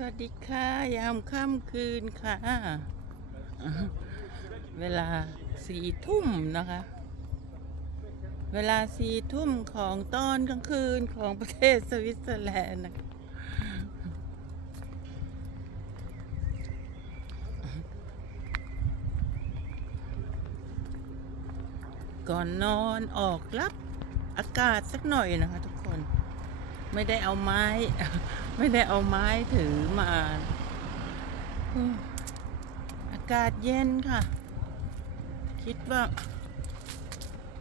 สวัสดีค่ะ ยามค่ำคืนค่ะ เวลาสี่ทุ่มนะคะ เวลาสี่ทุ่มของตอนกลางคืนของประเทศสวิตเซอร์แลนด์นะคะก่อนนอนออกรับอากาศสักหน่อยนะคะทุก ไม่ได้เอาไม้ ไม่ได้เอาไม้ถือมาอากาศเย็นค่ะ คิดว่า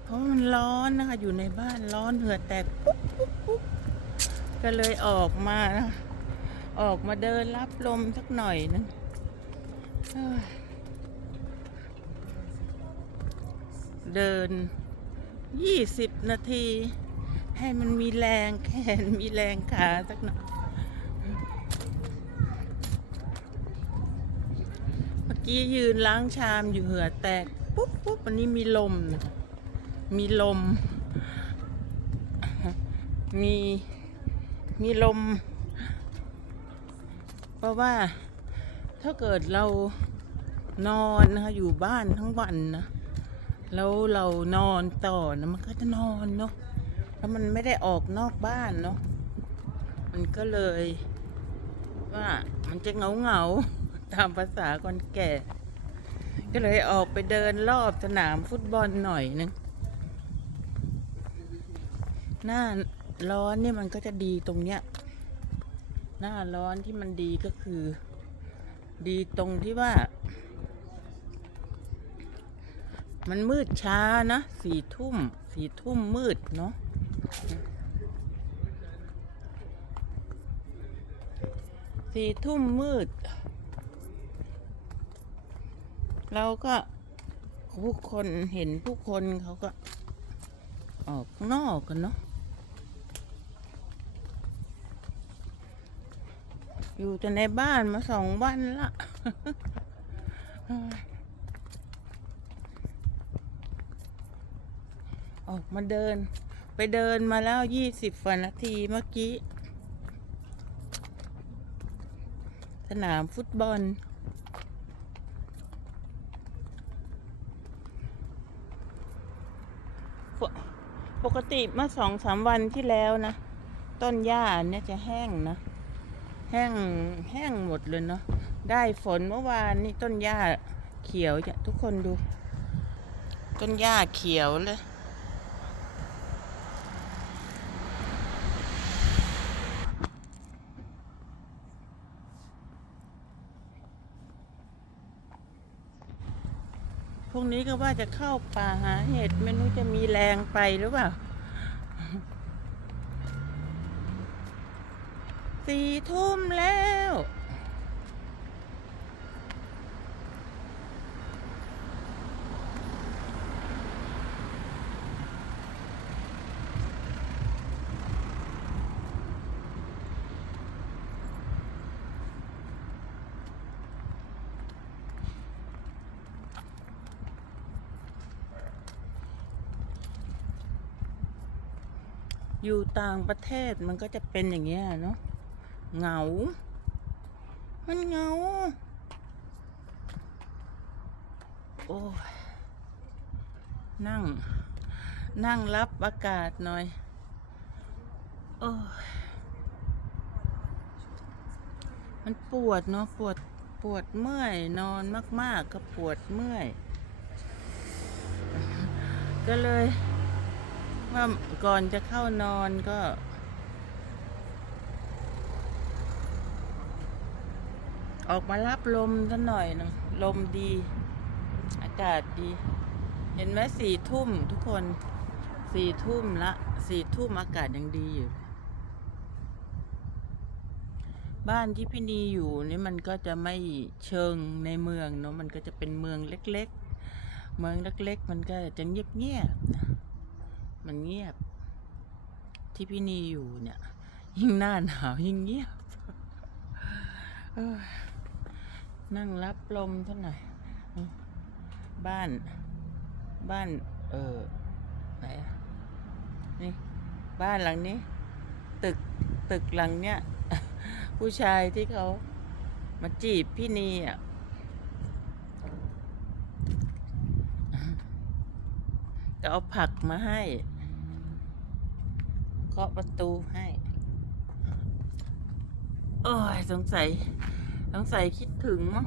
เพราะมันร้อนนะคะ อยู่ในบ้านร้อนเหือแตกปุ๊บปุ๊บปุ๊บก็เลยออกมานะออกมาเดินรับลมสักหน่อยนึงเดินยี่สิบนาที ให้มันมีแรงแขนมีแรงขาสักหน่อยเมื่อกี้ยืนล้างชามอยู่เหือแตกปุ๊บปุ๊บวันนี้มีลมนะมีลม มีมีลม เพราะว่าถ้าเกิดเรานอนนะคะอยู่บ้านทั้งวันนะแล้วเรานอนต่อนะมันก็จะนอนเนาะ แล้วมันไม่ได้ออกนอกบ้านเนาะมันก็เลย ว่ามันจะเหงาเงาๆตามภาษาคนแก่ ก็เลยออกไปเดินรอบสนามฟุตบอลหน่อยนึงหน้าร้อนนี่มันก็จะดีตรงเนี้ย หน้าร้อนที่มันดีก็คือ ดีตรงที่ว่า มันมืดช้านะสี่ทุ่มสี่ทุ่มมืดเนาะสี่ทุ่มมืด เราก็ผู้คนเห็นผู้คนเขาก็ ออกนอกกันเนาะอยู่แต่ในบ้านมาสองวันละ ออกมาเดิน ไปเดินมาแล้วยี่สิบกว่านาทีเมื่อกี้ สนามฟุตบอลปกปกติเมื่อสองสามวันที่แล้วนะ ต้นหญ้าเนี่ยจะแห้งนะ แห้งแห้งหมดเลยเนาะได้ฝนเมื่อวานนี่ต้นหญ้าเขียวจะทุกคนดู ต้นหญ้าเขียวเลย พรุ่งนี้ก็ว่าจะเข้าป่าหาเห็ดไม่รู้จะมีแรงไปหรือเปล่าสี่ทุ่มแล้ว อยู่ต่างประเทศมันก็จะเป็นอย่างเงี้ยเนาะเหงา มันเหงา โอ้นั่ง นั่งรับอากาศหน่อย โอ้มันปวดเนาะปวดปวดเมื่อยนอนมาก ๆ ก็ปวดเมื่อย ก็เลย ว่าก่อนจะเข้านอนก็ ออกมารับลมสักหน่อยนึงลมดี อากาศดี เห็นไหมสี่ทุ่มทุกคนสี่ทุ่มละสี่ทุ่มอากาศยังดีอยู่ บ้านที่พี่นีอยู่นี่มันก็จะไม่เชิงในเมืองเนาะมันก็จะเป็นเมืองเล็ก ๆ เมืองเล็ก ๆ มันก็จะเงียบๆนะ มันเงียบ ที่พี่นีอยู่เนี่ย ยิ่งหน้าหนาวยิ่งเงียบนั่งรับลมเท่าไหร่บ้าน บ้าน เออไหนอะนี่ บ้านหลังนี้ ตึกตึกหลังเนี้ยผู้ชายที่เขามาจีบพี่นีอะก็เอาผักมาให้าะประตูให้ โอ้ยสงสัย สงสัยคิดถึงมั้ง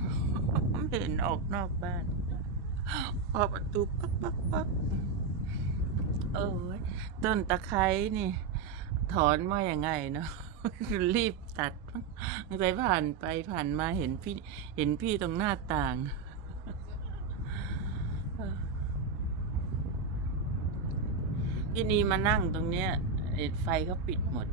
เห็นออกนอกบ้านเคาะประตูปักปักปักเออต้นตะไคร้นี่ ถอนมาอย่างไงเนาะรีบตัดสงสัยผ่านไปผ่านมาเห็นพี่ เห็นพี่ตรงหน้าต่างกินีมานั่งตรงเนี้ย เอ็ดไฟเขาปิดหมด